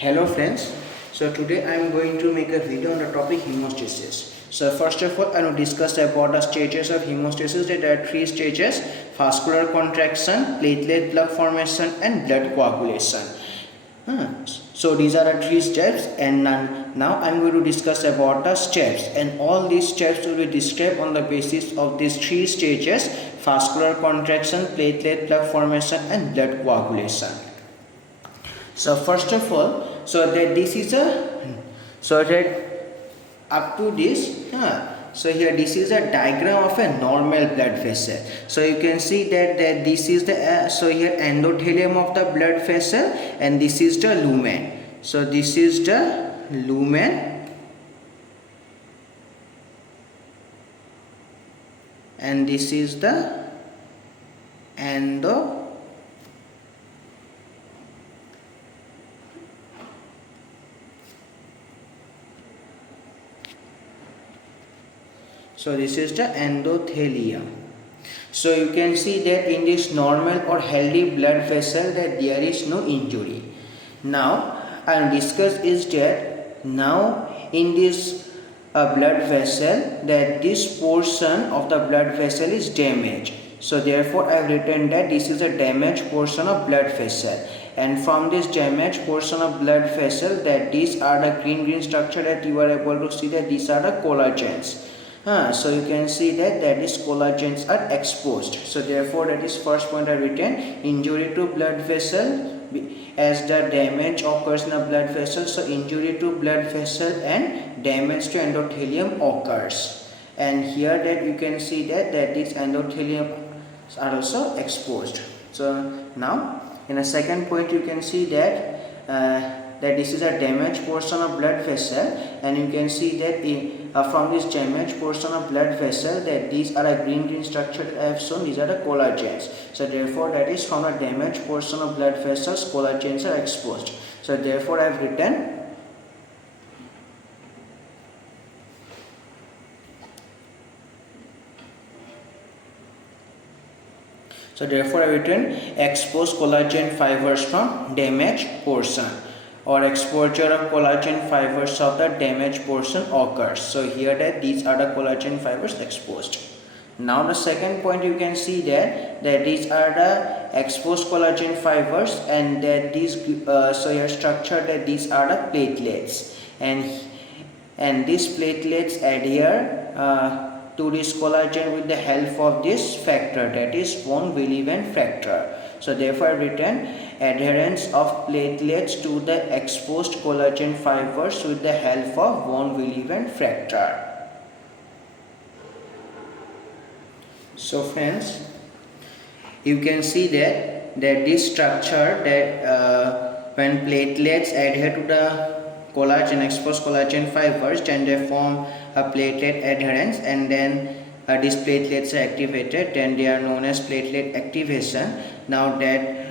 Hello friends, so today I am going to make a video on the topic hemostasis. So first of all I will discuss about the stages of hemostasis. There are three stages: vascular contraction, platelet plug formation and blood coagulation. So these are the three steps, and now I am going to discuss about the steps, and all these steps will be described on the basis of these three stages: vascular contraction, platelet plug formation and blood coagulation. So first of all, so that this is a so that up to this so here this is a diagram of a normal blood vessel. So you can see that this is the so here endothelium of the blood vessel, and this is the lumen. So this is the lumen and this is the endo. So this is the endothelium. So you can see that in this normal or healthy blood vessel that there is no injury. Now I will discuss is that now in this blood vessel that this portion of the blood vessel is damaged. So therefore I have written that this is a damaged portion of blood vessel, and from this damaged portion of blood vessel that these are the green structure that you are able to see, that these are the collagens. So you can see that these collagens are exposed. So therefore that is first point I written: injury to blood vessel, as the damage occurs in a blood vessel. So injury to blood vessel and damage to endothelium occurs, and here that you can see that these endothelium are also exposed. So now in a second point you can see that that this is a damaged portion of blood vessel, and you can see that from this damaged portion of blood vessel that these are a green structure that I have shown. These are the collagens. So therefore that is from a damaged portion of blood vessels collagens are exposed. So therefore I have written exposed collagen fibers from damaged portion, or exposure of collagen fibers of the damaged portion occurs. So here that these are the collagen fibers exposed. Now the second point you can see that these are the exposed collagen fibers, and that these so your structure that these are the platelets, and these platelets adhere to this collagen with the help of this factor, that is von Willebrand factor. So therefore I have written adherence of platelets to the exposed collagen fibers with the help of von Willebrand factor. So friends, you can see that this structure that when platelets adhere to the collagen, exposed collagen fibers, then they form a platelet adherence, and then these platelets are activated, then they are known as platelet activation. Now that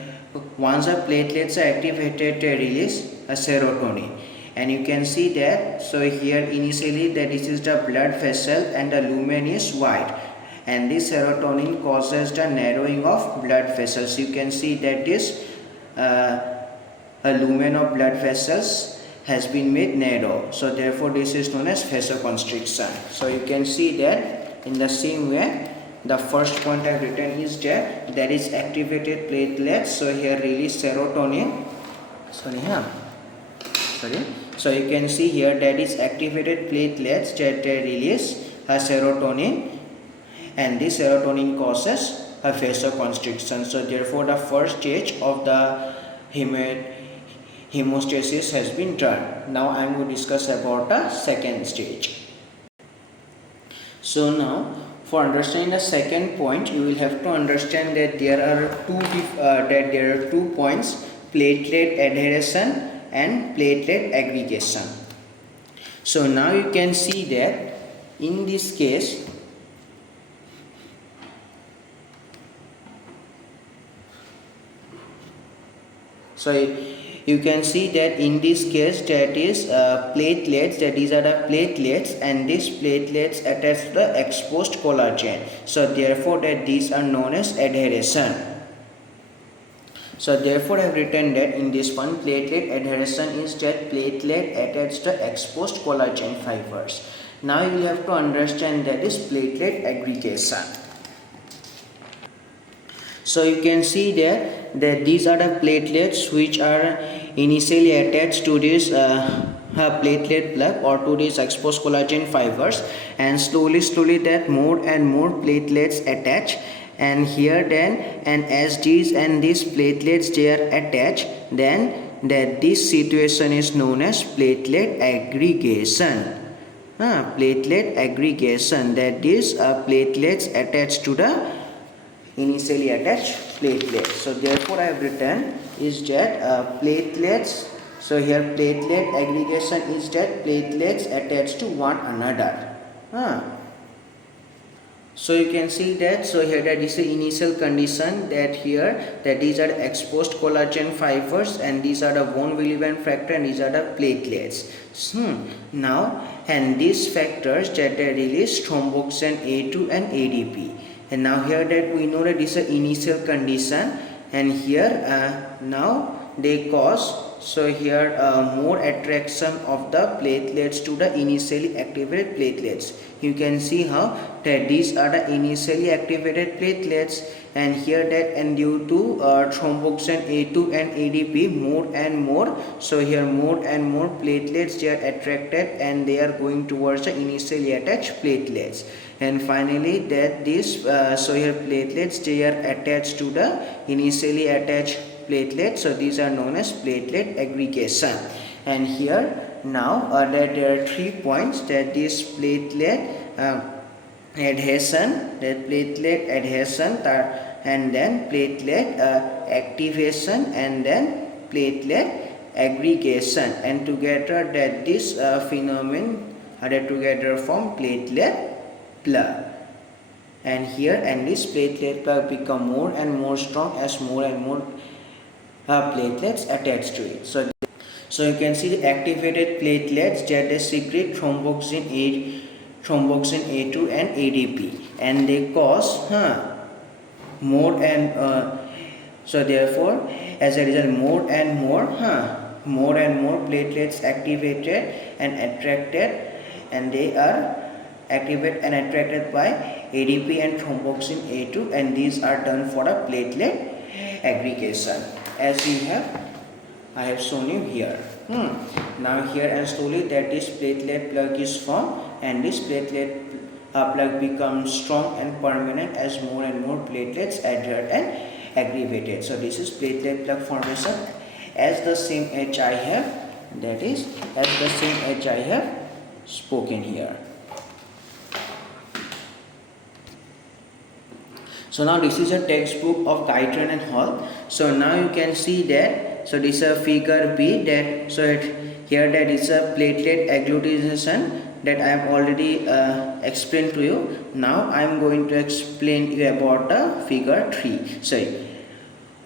once the platelets are activated, they release a serotonin, and you can see that so here initially that this is the blood vessel and the lumen is white, and this serotonin causes the narrowing of blood vessels. You can see that this a lumen of blood vessels has been made narrow. So therefore this is known as vasoconstriction. So you can see that in the same way the first point I have written is that there is activated platelets. So here release serotonin. So you can see here that is activated platelets that they release a serotonin, and this serotonin causes a vasoconstriction. So therefore the first stage of the hemostasis has been done. Now I am going to discuss about the second stage. So now for understanding the second point, you will have to understand that there are two points: platelet adhesion and platelet aggregation. So now you can see that in this case you can see that in this case that is platelets, that these are the platelets, and these platelets attach to the exposed collagen. So therefore that these are known as adhesion. So therefore I have written that in this one, platelet adhesion is that platelet attached to exposed collagen fibers. Now you will have to understand that is platelet aggregation. So you can see that these are the platelets which are initially attached to this platelet plug or to these exposed collagen fibers, and slowly that more and more platelets attach, and here then, and as these and these platelets they are attached, then that this situation is known as platelet aggregation. Platelet aggregation, that is platelets attached to the initially attached platelets. So therefore I have written is that platelets, so here platelet aggregation is that platelets attached to one another. So you can see that, so here that is the initial condition, that here that these are exposed collagen fibers and these are the von Willebrand factor and these are the platelets. Now, and these factors that they release thromboxane A2 and ADP. And now here that we know that this is an initial condition, and here now they cause, so here more attraction of the platelets to the initially activated platelets. You can see how that these are the initially activated platelets, and here that, and due to thromboxane A2 and ADP more and more, so here more and more platelets they are attracted and they are going towards the initially attached platelets. And finally that this so here platelets they are attached to the initially attached platelets, so these are known as platelet aggregation. And here now that there are 3 points, that this platelet adhesion, that platelet adhesion, and then platelet activation, and then platelet aggregation, and together that this phenomenon are together form platelet plug. And here, and this platelet plug become more and more strong as more and more platelets attached to it. So you can see the activated platelets that they secrete thromboxane A2 and ADP, and they cause more and so therefore as a result more and more platelets activated and attracted, and they are activated and attracted by ADP and thromboxane A2, and these are done for a platelet aggregation, as I have shown you here. Now here, and slowly that this platelet plug is formed, and this platelet plug becomes strong and permanent as more and more platelets adhere and aggregated. So this is platelet plug formation as the same as I have, that is as the same as I have spoken here. So now this is a textbook of Guyton and Hall. So now you can see that, so this is a figure B, that so here that is a platelet agglutination that I have already explained to you. Now I am going to explain you about the figure 3,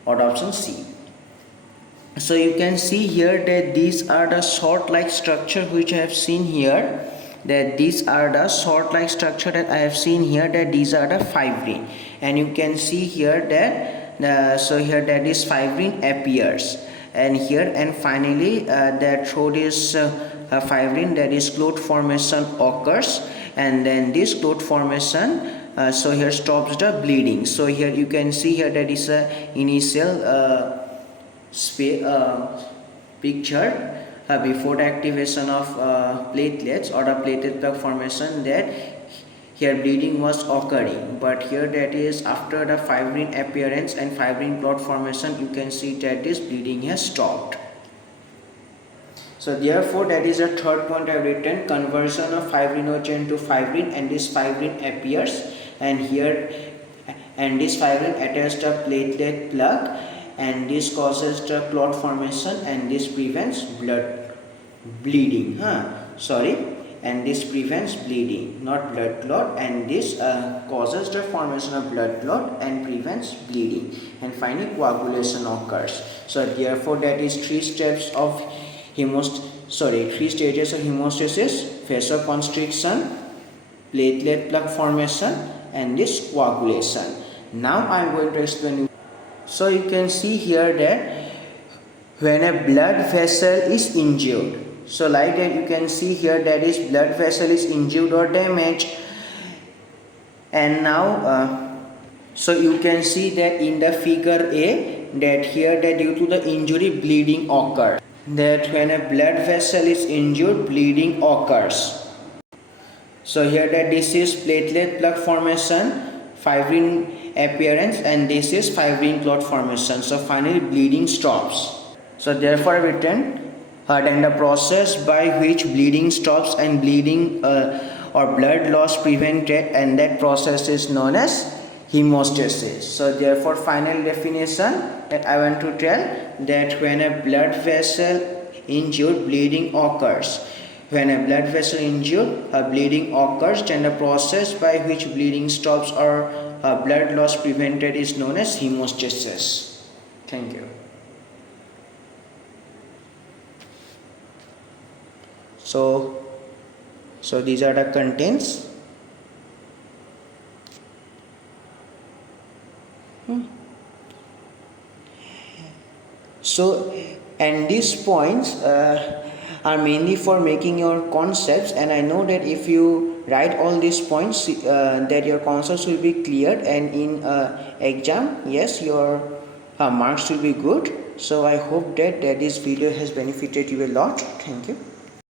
or option C. So you can see here that these are the sword like structure which I have seen here, that these are the sword like structure that I have seen here, that these are the fibrin, and you can see here that so here that is fibrin appears, and here, and finally that through this fibrin that is clot formation occurs, and then this clot formation so here stops the bleeding. So here you can see here that is a initial picture before the activation of platelets or the platelet plug formation, that here bleeding was occurring, but here that is after the fibrin appearance and fibrin clot formation, you can see that this bleeding has stopped. So therefore that is a third point I have written, conversion of fibrinogen to fibrin, and this fibrin appears, and here, and this fibrin attaches the platelet plug, and this causes the clot formation, and this prevents bleeding, and this prevents bleeding, not blood clot, and this causes the formation of blood clot and prevents bleeding, and finally coagulation occurs. So therefore that is three stages of hemostasis: vasoconstriction, platelet plug formation, and this coagulation. Now I am going to explain you. So you can see here that when a blood vessel is injured, so like that you can see here that is blood vessel is injured or damaged, and now so you can see that in the figure A that here that due to the injury bleeding occurs, that when a blood vessel is injured bleeding occurs. So here that this is platelet plug formation, fibrin appearance, and this is fibrin clot formation. So finally bleeding stops. So therefore written then the process by which bleeding stops and bleeding or blood loss prevented, and that process is known as hemostasis. So therefore final definition that I want to tell, that when a blood vessel injured bleeding occurs. When a blood vessel injured, bleeding occurs, then the process by which bleeding stops or blood loss prevented is known as hemostasis. Thank you. So these are the contents. So, and these points are mainly for making your concepts, and I know that if you write all these points that your concepts will be cleared, and in exam, yes, your marks will be good. So I hope that this video has benefited you a lot. Thank you.